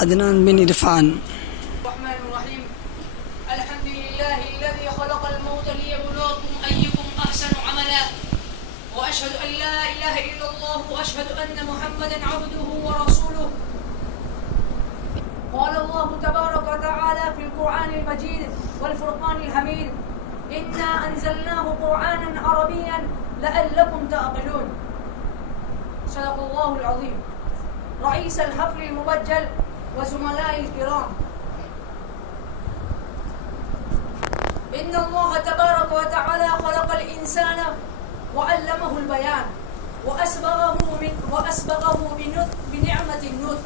عدنان بن إرفان. الرحمن الرحيم. الحمد لله الذي خلق الموت ليبلوكم أيكم أحسن عملا، وأشهد أن لا إله إلا الله، وأشهد أن محمدا عبده ورسوله. قال الله تبارك وتعالى في القرآن المجيد والفرقان الحميد: إنا أنزلناه قرآنا عربيا لعلكم تعقلون. صدق الله العظيم. رئيس الحفل المبجل وزملائي الكرام، إن الله تبارك وتعالى خلق الإنسان وعلمه البيان وأسبغه بنعمة النطق،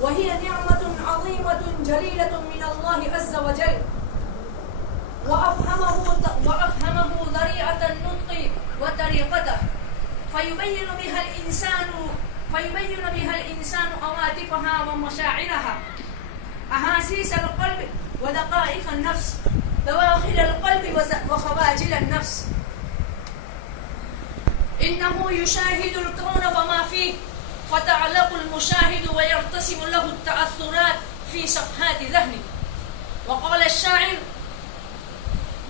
وهي نعمة عظيمة جليلة من الله عز وجل، وأفهمه ذريعة النطق وطريقته، فيبين بها الإنسان عواطفها ومشاعرها، أحاسيس القلب ودقائق النفس، دواخل القلب وخواجل النفس. إنه يشاهد الكون وما فيه، فتعلق المشاهد ويرتسم له التأثرات في صفحات ذهنه. وقال الشاعر: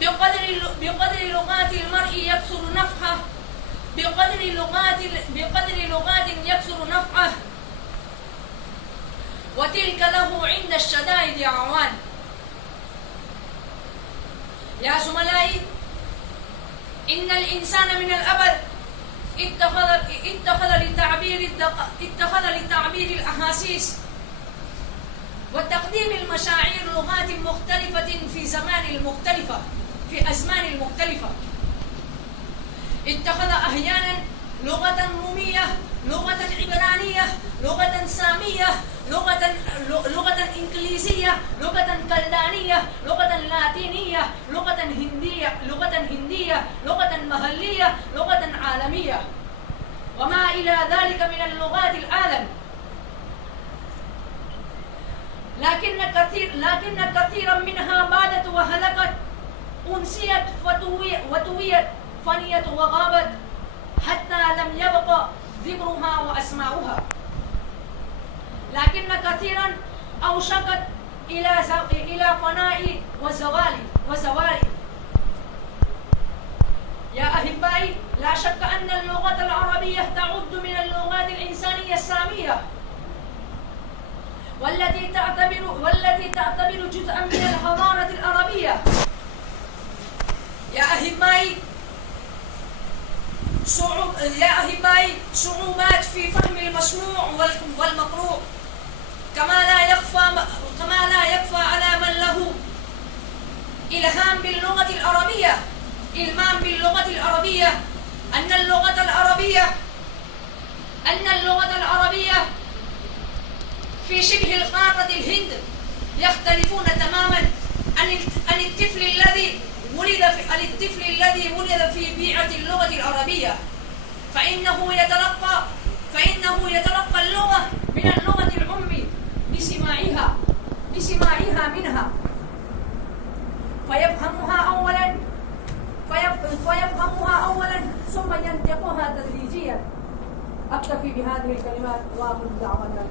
بقدر لغات المرء يكثر نفحه، بقدر لغات يكثر نفعه، وتلك له عند الشدائد أعوان. يا زملائي، إن الإنسان من الأبد اتخذ لتعبير الأحاسيس وتقديم المشاعر لغات مختلفة في أزمان المختلفة. اتخذ أحيانا لغة رومية، لغة عبرانية، لغة سامية، لغة إنجليزية، لغة كلدانية، لغة لاتينية، لغة هندية، لغة محلية، لغة عالمية، وما إلى ذلك من اللغات العالم. لكن كثيرا منها بادت وهلكت، أنسيت وتويت، فنيت وغابت، حتى لم يبق ذكرها وأسماؤها. لكن كثيرا أوشكت إلى فناء وزوال. يا أحبائي، لا شك أن اللغة العربية تعد من اللغات الإنسانية السامية، والتي تعتبر جزءا من الحضارة العربية. يا أحبائي، صعوبات في فهم المسموع والمقروء، كما لا يخفى على من له إلمام باللغة العربية أن اللغة العربية في شبه القارة الهند يختلفون تماما عن الطفل الذي ولد في بيئة اللغة العربية، فإنه يتلقى اللغة من اللغة الأم بسماعها منها، فيفهمها أولا ثم ينطقها تدريجيا. أكتفي بهذه الكلمات وآخر دعوانا.